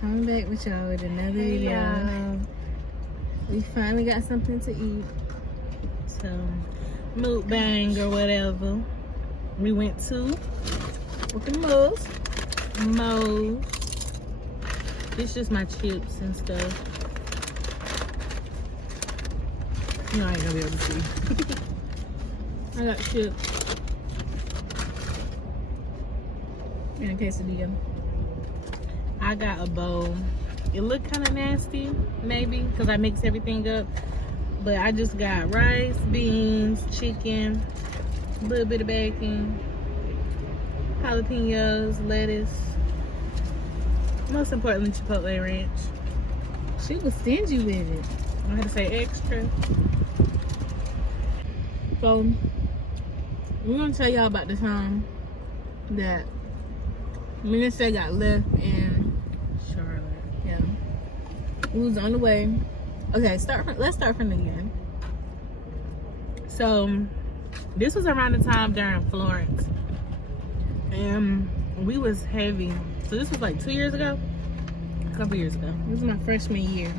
Coming back with y'all with another video. We finally got something to eat. So, MUKBANG or whatever. We went to with the Mo's. It's just my chips and stuff. You know I ain't gonna be able to see. I got chips. And a quesadilla. I got a bowl. It looked kind of nasty, maybe, because I mixed everything up. But I just got rice, beans, chicken, a little bit of bacon, jalapenos, lettuce. Most importantly, Chipotle ranch. She was stingy with it. I had to say extra. So, we're going to tell y'all about the time that me and Shay got left in Charlotte. Yeah. We was on the way. Okay, let's start from the beginning. So, this was around the time during Florence. And we was heavy. So, this was like 2 years ago? A couple years ago. This was my freshman year.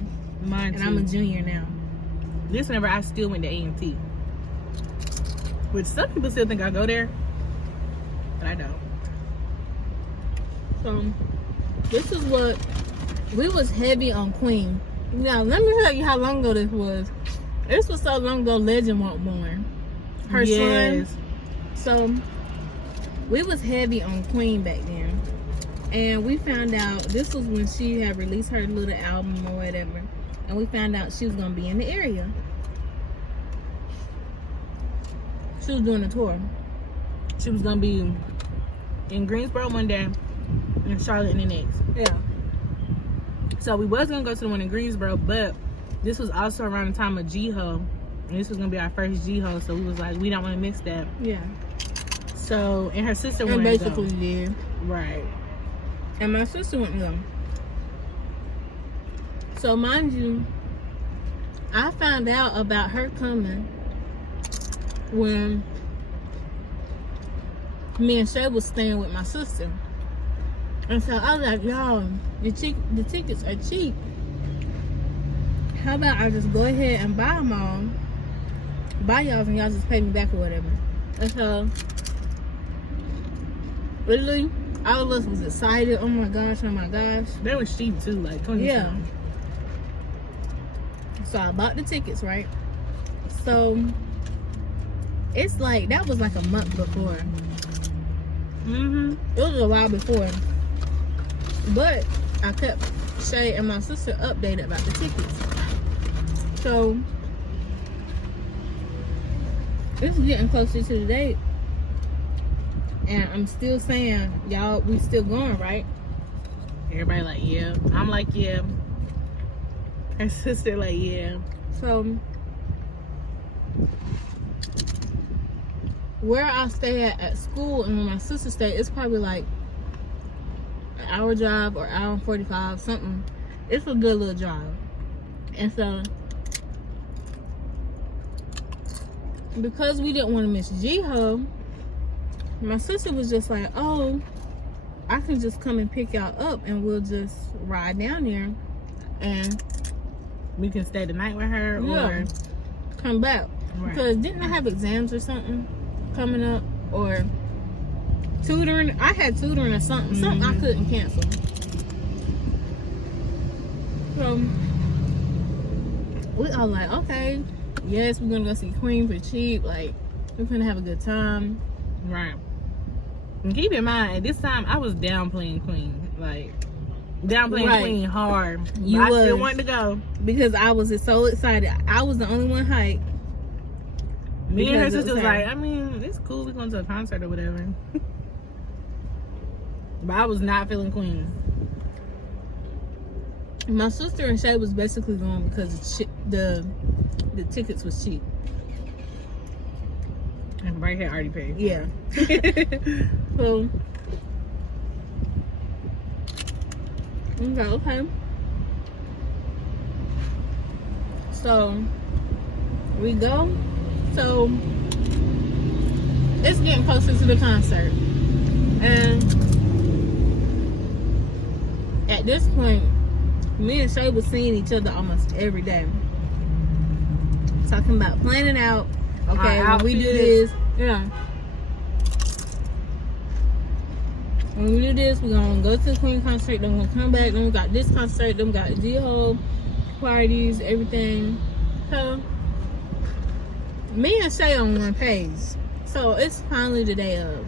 Mine and too. I'm a junior now. This whenever I still went to UNCA&T. Which some people still think I go there. But I don't. So, this is what we was heavy on Queen. Now, let me tell you how long ago this was. This was so long ago, Legend wasn't born. Her son. So, we was heavy on Queen back then. And we found out, this was when she had released her little album or whatever. And we found out she was going to be in the area. She was doing a tour. She was going to be in Greensboro one day. And Charlotte in the next. Yeah. So we was gonna go to the one in Greensboro, but this was also around the time of G-Ho. And this was gonna be our first G-Ho, so we was like, we don't wanna miss that. Yeah. So, and her sister and went basically did. Right. And my sister went to go. So mind you, I found out about her coming when me and Shay was staying with my sister. And so I was like, y'all, the tickets are cheap. How about I just go ahead and buy them all, buy y'all, and y'all just pay me back or whatever. And so, literally, all of us was excited. Oh my gosh, oh my gosh. They were cheap too, like 20 Yeah. So I bought the tickets, right? So, it's like, that was like a month before. It was a while before. But I kept Shay and my sister updated about the tickets. So it's getting closer to the date. And I'm still saying, y'all, we still going, right? Everybody like, yeah. I'm like, yeah. Her sister like, yeah. So where I stay at school and where my sister stay, it's probably like an hour drive or hour and 45, something. It's a good little drive. And so, because we didn't want to miss G-Ho, my sister was just like, oh, I can just come and pick y'all up and we'll just ride down there and we can stay the night with her or come back. Right. Because didn't I have exams or something coming up, or tutoring? I had tutoring or something. Something I couldn't cancel. So we all like, okay, yes, we're gonna go see Queen for cheap. Like, we're gonna have a good time. Right. And keep in mind, at this time I was downplaying Queen. Like, downplaying Queen hard. You I was, still wanted to go. Because I was so excited. I was the only one hyped. Me and her sister was like, I mean, it's cool, we're going to a concert or whatever. But I was not feeling Queen. My sister and Shay was basically going because the tickets was cheap. And Brae had already paid. Yeah. So, okay. So, we go. So, it's getting closer to the concert. And at this point, me and Shay was seeing each other almost every day. Talking about planning out. Okay, when we do this, yeah. When we do this, we're gonna go to the Queen concert, then we're gonna come back, then we got this concert, then we got the whole parties, everything. So me and Shay on one page. So it's finally the day of.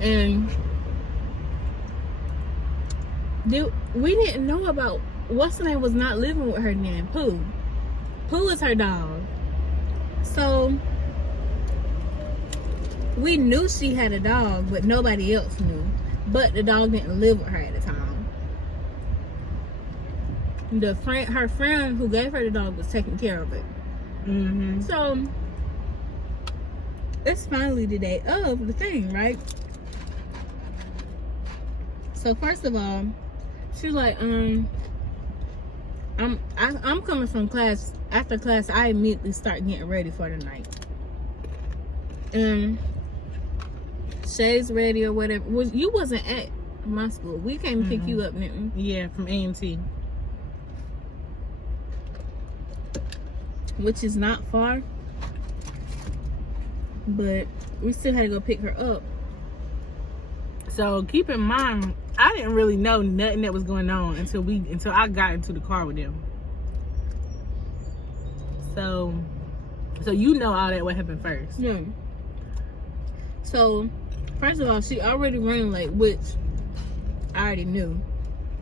And we didn't know about what's her name was not living with her then. Pooh. Pooh is her dog. So we knew she had a dog, but nobody else knew. But the dog didn't live with her at the time. Her friend who gave her the dog was taking care of it. Mm-hmm. So it's finally the day of the thing, right? So first of all, she's like, I'm coming from class. After class, I immediately start getting ready for the night. And Shay's ready or whatever. You wasn't at my school. We came to pick you up, didn't we? Yeah, from A&T. Which is not far. But we still had to go pick her up. So keep in mind, I didn't really know nothing that was going on until I got into the car with them. So you know all that what happened first. Yeah. So first of all, she already running late, which I already knew.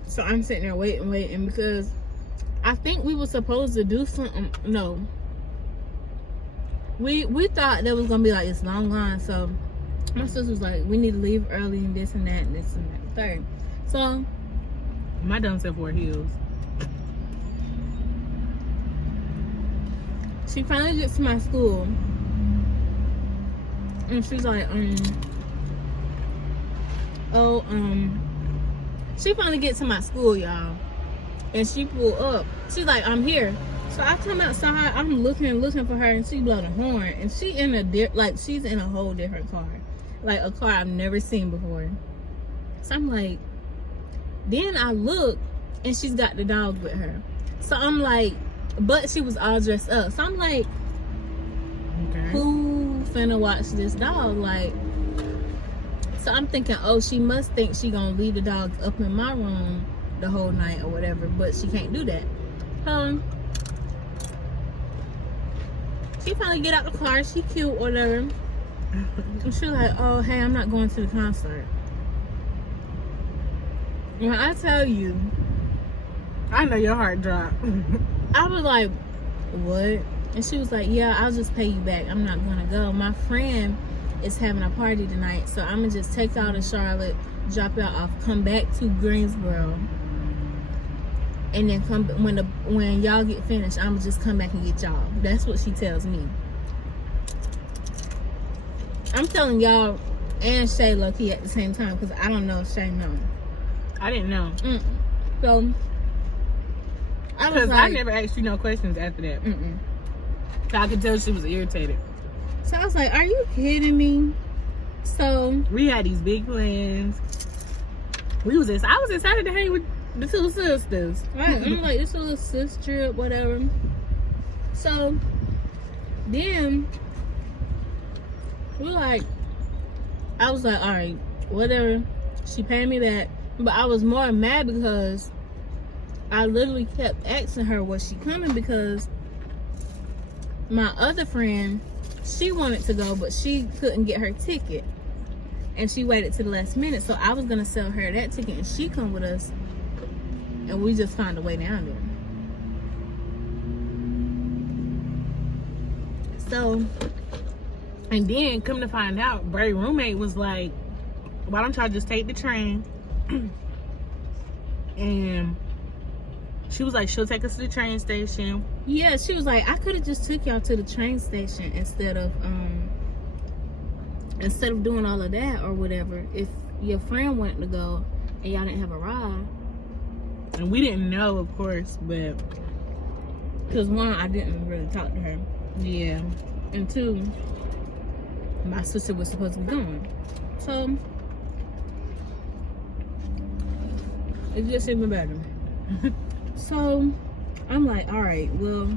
So I'm sitting there waiting because I think we were supposed to do something. No. We thought there was gonna be like this long line, so my sister was like, we need to leave early and this and that and this and that third. So my dumb self wore heels. She finally gets to my school and she's like, she finally gets to my school, y'all, and she pulled up. She's like, I'm here. So I come outside, I'm looking for her, and she blow the horn, and she's in a whole different car, like a car I've never seen before. So I'm like, then I look, and she's got the dog with her. So I'm like, but she was all dressed up. So I'm like, okay, who finna watch this dog? Like, so I'm thinking, oh, she must think she gonna leave the dog up in my room the whole night or whatever, but she can't do that. She finally get out the car, she cute, whatever. And she like, oh, hey, I'm not going to the concert. When I tell you, I know your heart dropped. I was like, what? And she was like, yeah, I'll just pay you back. I'm not gonna go. My friend is having a party tonight, so I'm gonna just take y'all to Charlotte, drop y'all off, come back to Greensboro, and then come when y'all get finished, I'm gonna just come back and get y'all. That's what she tells me. I'm telling y'all and Shay low-key at the same time because I don't know if Shay knows. I didn't know. So I was like, I never asked you no questions after that. So I could tell she was irritated. So I was like, are you kidding me? So we had these big plans. I was excited to hang with the two sisters. Right. I'm like, it's a little sis trip, whatever. So then I was like, all right, whatever. She paid me back. But I was more mad because I literally kept asking her, was she coming? Because my other friend, she wanted to go, but she couldn't get her ticket. And she waited to the last minute. So I was going to sell her that ticket and she come with us. And we just found a way down there. So, and then come to find out, Brae roommate was like, why don't y'all just take the train? And she was like, she'll take us to the train station. Yeah, she was like, I could have just took y'all to the train station instead of doing all of that or whatever. If your friend wanted to go and y'all didn't have a ride. And we didn't know, of course, but because one, I didn't really talk to her. Yeah. And two, my sister was supposed to be going. So It gets even better. So I'm like, all right, well,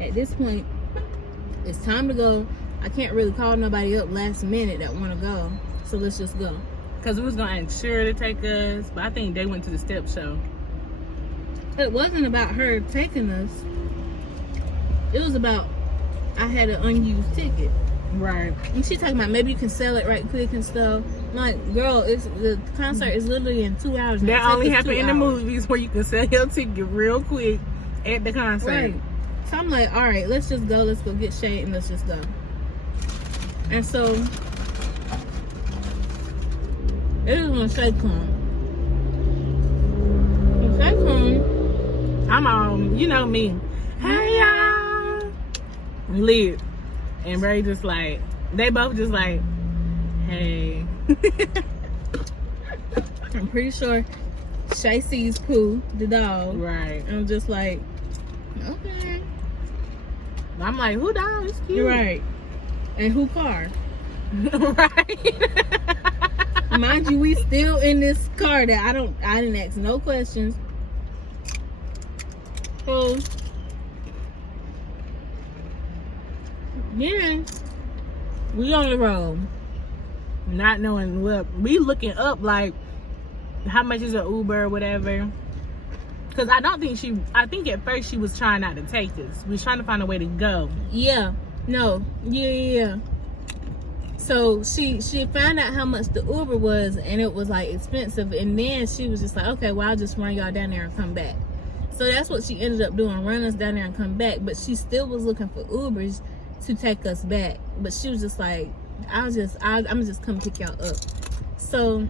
at this point, it's time to go. I can't really call nobody up last minute that want to go. So let's just go. Because we was going to ensure to take us, but I think they went to the step show. It wasn't about her taking us. It was about I had an unused ticket. Right. And she talking about maybe you can sell it right quick and stuff. I'm like, girl, the concert is literally in 2 hours. That only happen in the movies where you can sell your ticket real quick at the concert. Right. So I'm like, all right, let's just go. Let's go get Shay and let's just go. And so it was when Shay come. When Shay come, I'm you know me. Hey y'all, lit. And Brae just like, they both just like, hey. I'm pretty sure Shay sees Pooh, the dog. Right. And I'm just like, okay. I'm like, who dog? It's cute. Right. And who car? Right. Mind you, we still in this car that I didn't ask no questions. So yeah, we on the road. Not knowing what we looking up, like how much is an Uber or whatever. Because I think at first she was trying not to take us. We was trying to find a way to go. Yeah. No. Yeah. So she found out how much the Uber was, and it was like expensive, and then she was just like, okay, well, I'll just run y'all down there and come back. So that's what she ended up doing, run us down there and come back. But she still was looking for Ubers to take us back. But she was just like, I'm just come pick y'all up. So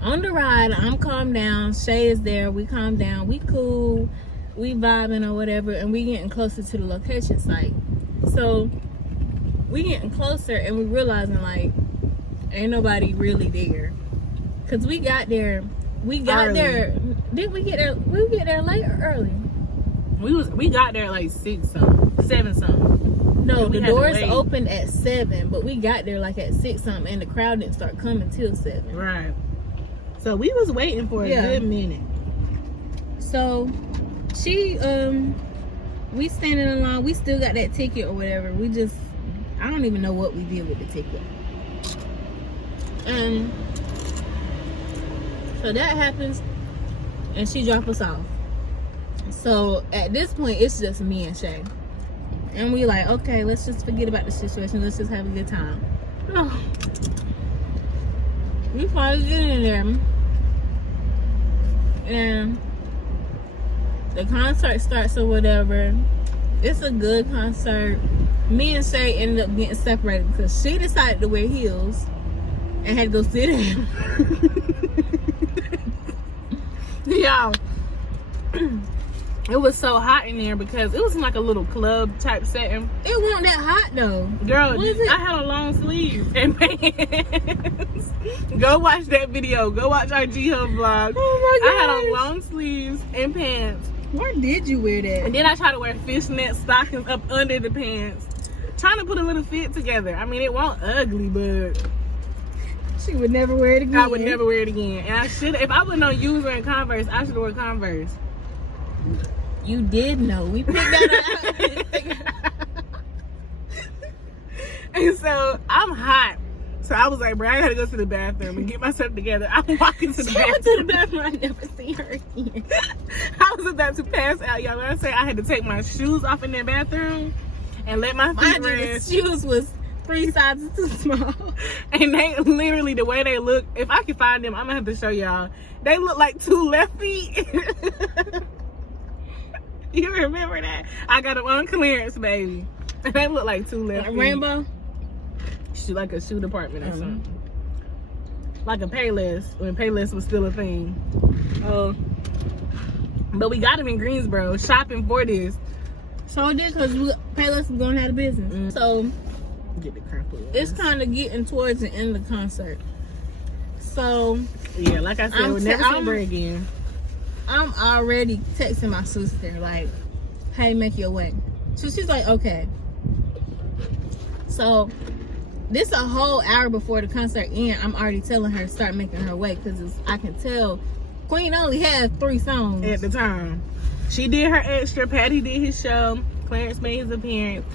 on the ride, I'm calmed down. Shay is there. We calm down. We cool. We vibing or whatever, and we getting closer to the location site. So we getting closer, and we realizing like ain't nobody really there. Cause we got there. Did we get there? We get there late or early? We got there like 7 something. No, the doors opened at 7, but we got there like at 6 something, and the crowd didn't start coming till 7. Right. So we was waiting for a good minute. So we standing in line. We still got that ticket or whatever. I don't even know what we did with the ticket. So that happens, and she dropped us off. So at this point, it's just me and Shay. And we like, okay, let's just forget about the situation. Let's just have a good time. Oh. We finally get in there. And the concert starts or whatever. It's a good concert. Me and Shay ended up getting separated because she decided to wear heels and had to go sit down. Y'all, it was so hot in there because it was like a little club type setting. It wasn't that hot though. Girl, I had a long sleeve and pants. Go watch that video. Go watch our G-Hub vlog. Oh my gosh. I had on long sleeves and pants. Where did you wear that? And then I tried to wear fishnet stockings up under the pants. Trying to put a little fit together. I mean, it won't ugly, but she would never wear it again. I would never wear it again. And I should, if I would know you was wearing Converse, I should have worn Converse. You did know. We picked that up. And so I'm hot. So I was like, bro, I gotta go to the bathroom and get myself together. I'm walking to the bathroom. Went to the bathroom. I never see her again. I was about to pass out, y'all. When I say I had to take my shoes off in that bathroom and let my feet rest. The shoes was 3 sizes too small. And they literally, the way they look, if I can find them, I'm gonna have to show y'all. They look like 2 left feet. You remember that? I got them on clearance, baby. They look like 2 left feet. Rainbow? Like a shoe department or something. Like a Payless, when Payless was still a thing. Oh. But we got them in Greensboro, shopping for this. So it did, because Payless was going out of business. So get the crap up. It's kind of getting towards the end of the concert. So yeah, like I said, we'll never see Brae again. I'm already texting my sister like, hey, make your way. So she's like, okay. So this a whole hour before the concert end, I'm already telling her start making her way, because I can tell Queen only had 3 songs at the time. She did her extra. Patty did his show. Clarence made his appearance.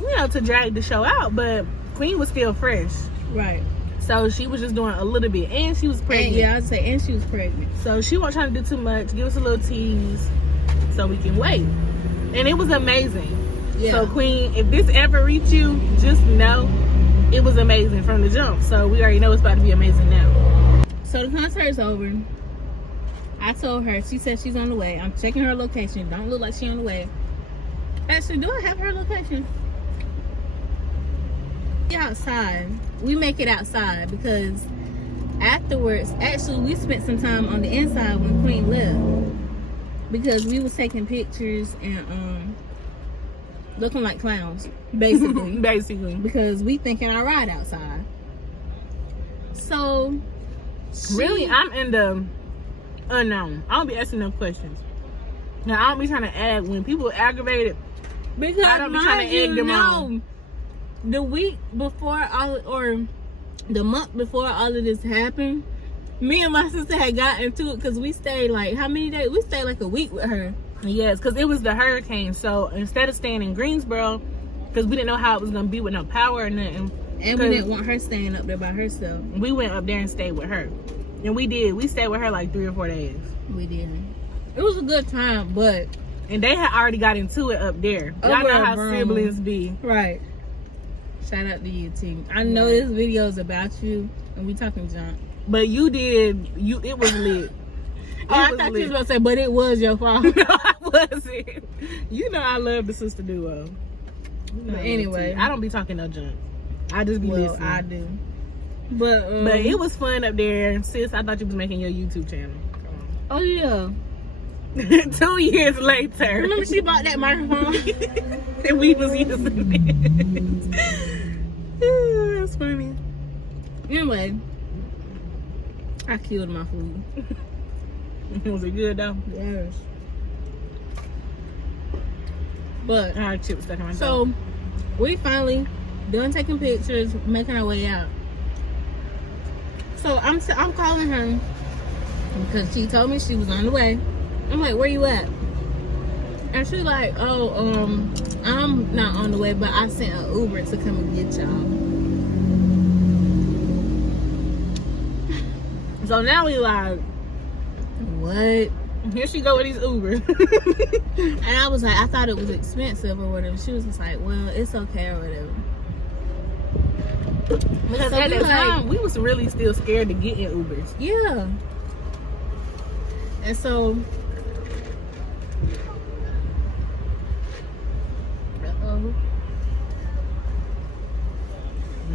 You know, to drag the show out, but Queen was still fresh. Right. So she was just doing a little bit, and she was pregnant. And, I'd say, and she was pregnant. So she wasn't trying to do too much. Give us a little tease so we can wait. And it was amazing. Yeah. So Queen, if this ever reached you, just know it was amazing from the jump. So we already know it's about to be amazing now. So the concert's over. I told her, she said she's on the way. I'm checking her location. Don't look like she's on the way. Actually, do I have her location? Outside. We make it outside because afterwards, actually, we spent some time on the inside when Queen left because we was taking pictures and looking like clowns, basically. Because we thinking I ride outside. So, really, I'm in the unknown. I don't be asking them questions. Now, I don't be trying to add when people aggravated. Because I don't be trying to egg them on. The week before the month before all of this happened, me and my sister had got into it because we stayed like, how many days? We stayed like a week with her. Yes, because it was the hurricane. So instead of staying in Greensboro, because we didn't know how it was going to be with no power or nothing. And we didn't want her staying up there by herself. We went up there and stayed with her. And we did. We stayed with her like 3 or 4 days. We did. It was a good time, but... And they had already got into it up there. Y'all know how siblings be. Right. Shout out to you, team. I know this video is about you, and we talking junk. But you did. It was lit. I thought you was about to say, but it was your fault. No, I wasn't. You know I love the sister duo. You know, but anyway. I don't be talking no junk. I just be listening. I do. But it was fun up there. Sis, I thought you was making your YouTube channel. Oh, yeah. 2 years later. Remember she bought that microphone? And we was using it. That's funny. Anyway, I killed my food. Was it good though? Yes. But I had chips stuck in my so we finally done taking pictures, making our way out. So I'm calling her because she told me she was on the way. I'm like, where you at? And she's like, oh, I'm not on the way, but I sent an Uber to come and get y'all. So now we like, what? Here she go with these Uber. And I was like, I thought it was expensive or whatever. She was just like, well, it's okay or whatever. Because at that time, we was really still scared to get in Ubers. Yeah. And so...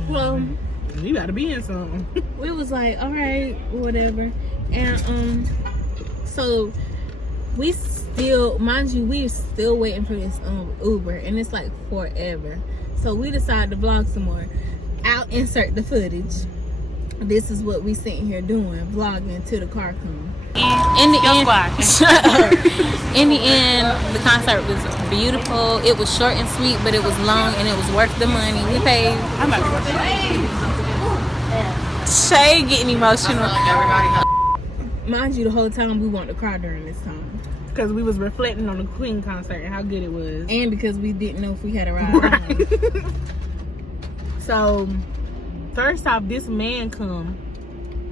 Well, you gotta be in something. We was like, all right, whatever. And so we still, mind you, we still waiting for this Uber, and it's like forever. So we decided to vlog some more. I'll insert the footage. This is what we sitting here doing, vlogging till the car comes. In the end, the concert was beautiful. It was short and sweet, but it was long and it was worth the money. We paid. Shay getting emotional. Mind you, the whole time we wanted to cry during this time. Because we was reflecting on the Queen concert and how good it was. And because we didn't know if we had a ride home. So, first off, this man come.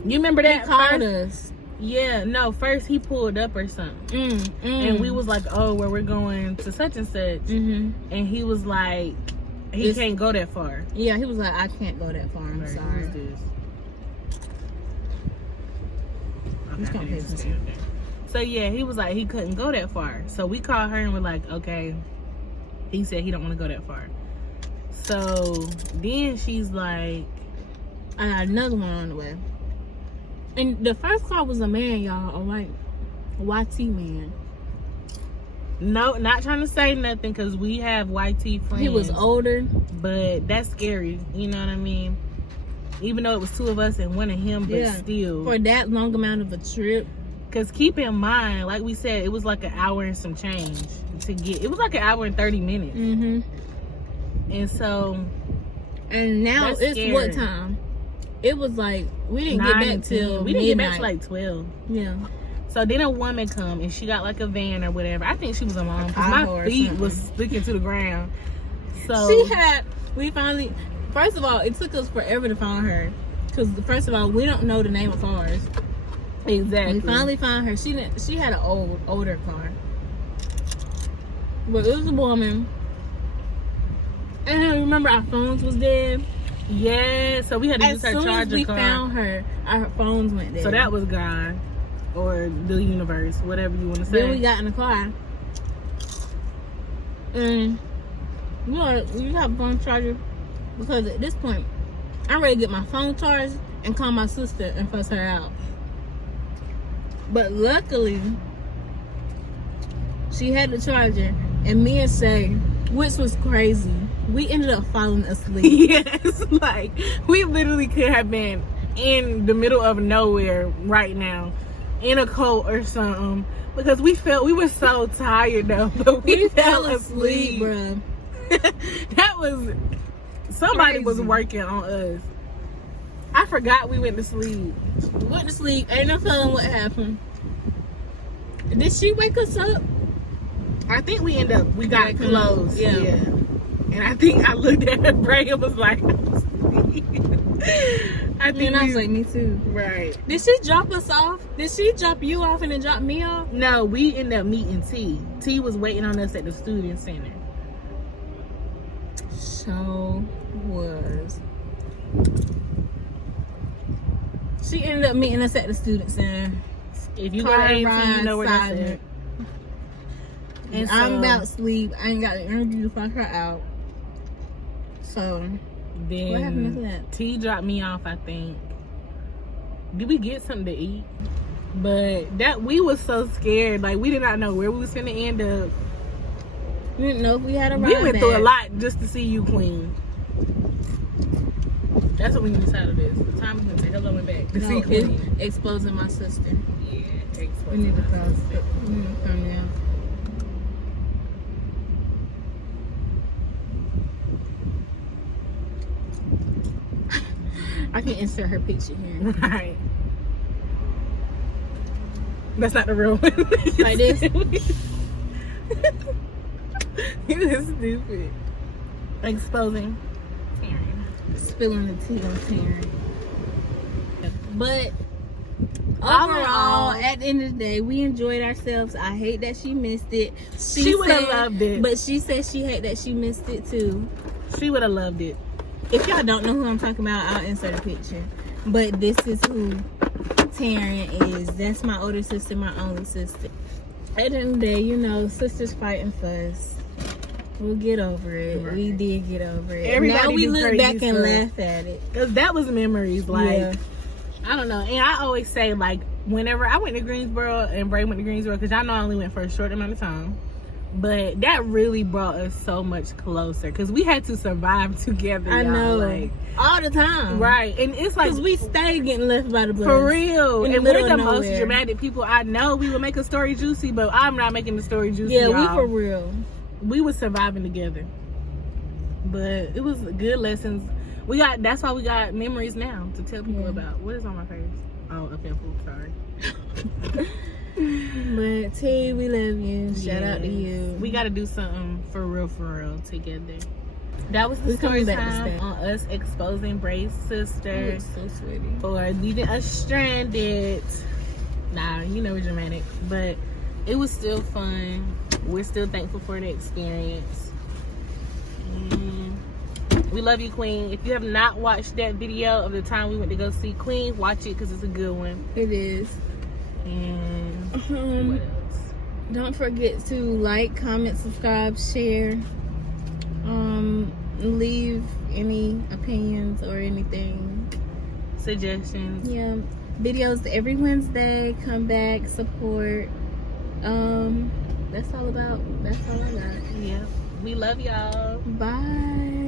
You remember that? He called us. Yeah, no, first he pulled up or something. And we was like, oh, where we're going to such and such. And he was like, he can't go that far. Yeah, he was like, I can't go that far. I'm sorry. Okay, so yeah, he was like, he couldn't go that far. So we called her and we're like, okay. He said he don't want to go that far. So then she's like, I got another one on the way. And the first car was a man, y'all, a white YT man. No, not trying to say nothing because we have YT friends. He was older. But that's scary, you know what I mean? Even though it was 2 of us and 1 of him, but still. For that long amount of a trip. Because keep in mind, like we said, it was like an hour and some change to get. It was like an hour and 30 minutes. And so. And now it's scary. What time? It was like, we didn't get back till we didn't get back till like 12. Yeah. So then a woman come and she got like a van or whatever. I think she was a mom because my feet was sticking to the ground. So we finally, first of all, it took us forever to find her. Because first of all, we don't know the name of ours. Exactly. We finally found her. She had an older car. But it was a woman. And I remember our phones was dead. Yeah, so we had to use her charger card. As soon as we found her, our phones went dead. So that was God. Or the universe, whatever you want to say. Then we got in the car. And we have a phone charger. Because at this point, I'm ready to get my phone charged and call my sister and fuss her out. But luckily, she had the charger. And me and Shay, which was crazy, we ended up falling asleep. Yes, like we literally could have been in the middle of nowhere right now, in a cult or something, because we were so tired though, but we fell asleep, bro. That was somebody crazy. Was working on us. I forgot we went to sleep. We went to sleep. Ain't no telling what happened. Did she wake us up? I think we got close. Yeah. And I think I looked at her, Brae, and was like, I'm asleep. I was like, me too. Right. Did she drop us off? Did she drop you off and then drop me off? No, we ended up meeting T. T was waiting on us at the student center. So was. She ended up meeting us at the student center. If you go to A&T, you know where that's at. And so, I'm about to sleep. I ain't got the energy to fuck her out. So then what happened after that? T dropped me off, I think. Did we get something to eat? But that we was so scared. Like, we did not know where we was finna end up. We didn't know if we had a ride We went back. through a lot just to see you, Queen. That's what we decided of this. The time we went to hello and back to see Queen. Exposing my sister. Yeah, exposing. We need to come down. I can insert her picture here. Right. That's not the real one. Like this. You is stupid. Exposing Taryn. Spilling the tea on Taryn. But overall, at the end of the day, we enjoyed ourselves. I hate that she missed it. She would have loved it. But she said she hate that she missed it too. She would have loved it. If y'all don't know who I'm talking about, I'll insert a picture. But this is who Taryn is. That's my older sister, my only sister. At the end of the day, you know, sisters fight and fuss. We'll get over it. Right. We did get over it. Everybody now we look back and laugh at it. Because that was memories. Like, I don't know. And I always say, like, whenever I went to Greensboro and Brae went to Greensboro, because y'all know I only went for a short amount of time. But that really brought us so much closer because we had to survive together. I know, like, all the time, right? And it's like because we stayed getting left by the bus for real. And we're the most dramatic people I know. We would make a story juicy, but I'm not making the story juicy. Yeah, y'all. we for real. We was surviving together, but it was good lessons. We got. That's why we got memories now to tell people about. What is on my face? Oh, a pimple. Sorry. But T, we love you. Shout out to you. We got to do something for real together. That was the story time on us exposing Brae's sister. So sweetie. For leaving us stranded. Nah, you know we're dramatic, but it was still fun. We're still thankful for the experience. We love you, Queen. If you have not watched that video of the time we went to go see Queen, watch it because it's a good one. It is. And what else? Don't forget to like, comment, subscribe, share. Leave any opinions or anything. Suggestions. Yeah. Videos every Wednesday. Come back, support. That's all I got. Yeah. We love y'all. Bye.